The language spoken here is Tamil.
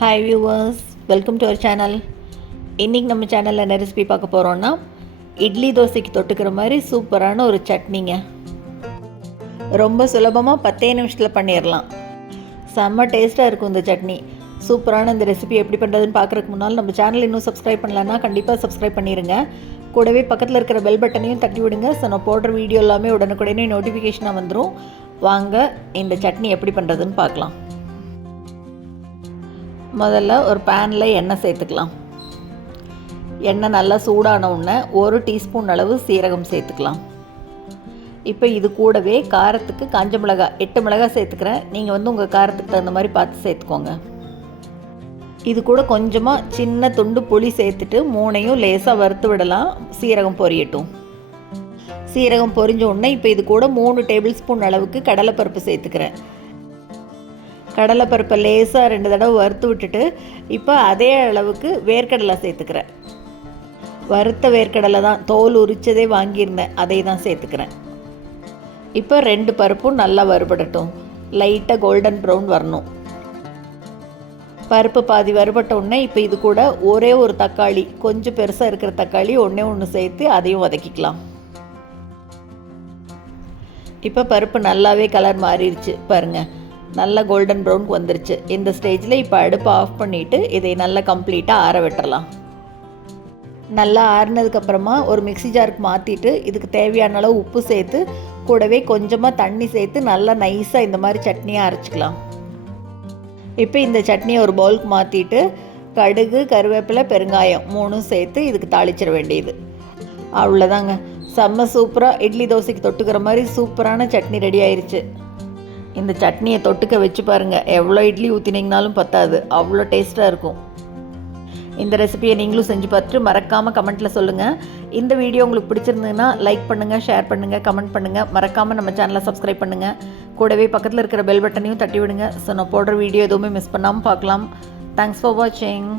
Hi viewers, welcome to our channel. இன்றைக்கி நம்ம சேனலில் என்ன ரெசிபி பார்க்க போகிறோன்னா, இட்லி தோசைக்கு தொட்டுக்கிற மாதிரி சூப்பரான ஒரு சட்னிங்க. ரொம்ப சுலபமாக 10 நிமிஷத்தில் பண்ணிடலாம். செம்ம டேஸ்ட்டாக இருக்கும் இந்த சட்னி. சூப்பரான இந்த ரெசிபி எப்படி பண்ணுறதுன்னு பார்க்குறதுக்கு முன்னால் நம்ம சேனல் இன்னும் சப்ஸ்கிரைப் பண்ணலன்னா கண்டிப்பாக சப்ஸ்கிரைப் பண்ணிடுங்க. கூடவே பக்கத்தில் இருக்கிற பெல் பட்டனையும் தட்டி விடுங்க. ஸோ நான் போடுற வீடியோ எல்லாமே உடனுக்குடனே நோட்டிஃபிகேஷனாக வந்துடும். வாங்க இந்த சட்னி எப்படி பண்ணுறதுன்னு பார்க்கலாம். முதல்ல ஒரு பேனில் எண்ணெய் சேர்த்துக்கலாம். எண்ணெய் நல்லா சூடான உடனே 1 டீஸ்பூன் அளவு சீரகம் சேர்த்துக்கலாம். இப்போ இது கூடவே காரத்துக்கு காஞ்ச மிளகாய் 8 மிளகாய் சேர்த்துக்கிறேன். நீங்கள் உங்கள் காரத்துக்கு தகுந்த மாதிரி பார்த்து சேர்த்துக்கோங்க. இது கூட கொஞ்சமாக சின்ன துண்டு புளி சேர்த்துட்டு 3ஐயும் லேசாக வறுத்து விடலாம். சீரகம் பொரியட்டும். சீரகம் பொரிஞ்ச உடனே இப்போ இது கூட 3 டேபிள் ஸ்பூன் அளவுக்கு கடலைப்பருப்பு சேர்த்துக்கிறேன். கடலைப்பருப்பை லேசாக 2 தடவை வறுத்து விட்டுட்டு இப்போ அதே அளவுக்கு வேர்க்கடலை சேர்த்துக்கிறேன். வறுத்த வேர்க்கடலை தான், தோல் உரிச்சதே வாங்கியிருந்தேன், அதை தான் சேர்த்துக்கிறேன். இப்போ 2 பருப்பும் நல்லா வறுபடட்டும். லைட்டாக கோல்டன் ப்ரௌன் வரணும். பருப்பு பாதி வறுபட்ட உடனே இப்போ இது கூட ஒரே ஒரு தக்காளி, கொஞ்சம் பெருசாக இருக்கிற தக்காளி ஒன்று சேர்த்து அதையும் வதக்கிக்கலாம். இப்போ பருப்பு நல்லாவே கலர் மாறிடுச்சு பாருங்கள். நல்லா கோல்டன் ப்ரௌனுக்கு வந்துருச்சு. இந்த ஸ்டேஜில் இப்போ அடுப்பை ஆஃப் பண்ணிவிட்டு இதை நல்லா கம்ப்ளீட்டாக ஆற விட்டுறலாம். நல்லா ஆறினதுக்கப்புறமா ஒரு மிக்ஸி ஜாருக்கு மாற்றிட்டு இதுக்கு தேவையான அளவு உப்பு சேர்த்து கூடவே கொஞ்சமாக தண்ணி சேர்த்து நல்லா நைஸாக இந்த மாதிரி சட்னியாக அரைச்சிக்கலாம். இப்போ இந்த சட்னியை ஒரு பவுலுக்கு மாற்றிட்டு கடுகு, கருவேப்பிலை, பெருங்காயம் 3 சேர்த்து இதுக்கு தாளிச்சிட வேண்டியது. அவ்வளோதாங்க. செம்ம சூப்பராக இட்லி தோசைக்கு தொட்டுக்கிற மாதிரி சூப்பரான சட்னி ரெடி ஆயிடுச்சு. இந்த சட்னியை தொட்டுக்க வச்சு பாருங்கள், எவ்வளோ இட்லி ஊற்றினீங்கனாலும் பத்தாது, அவ்வளோ டேஸ்ட்டாக இருக்கும். இந்த ரெசிபியை நீங்களும் செஞ்சு பார்த்துட்டு மறக்காமல் கமெண்ட்டில் சொல்லுங்கள். இந்த வீடியோ உங்களுக்கு பிடிச்சிருந்ததுன்னா லைக் பண்ணுங்கள், ஷேர் பண்ணுங்கள், கமெண்ட் பண்ணுங்கள். மறக்காமல் நம்ம சேனலை சப்ஸ்கிரைப் பண்ணுங்கள். கூடவே பக்கத்தில் இருக்கிற பெல் பட்டனையும் தட்டி விடுங்க. ஸோ நான் போடுற வீடியோ எதுவுமே மிஸ் பண்ணாமல் பார்க்கலாம். தேங்க்ஸ் ஃபார் வாட்சிங்.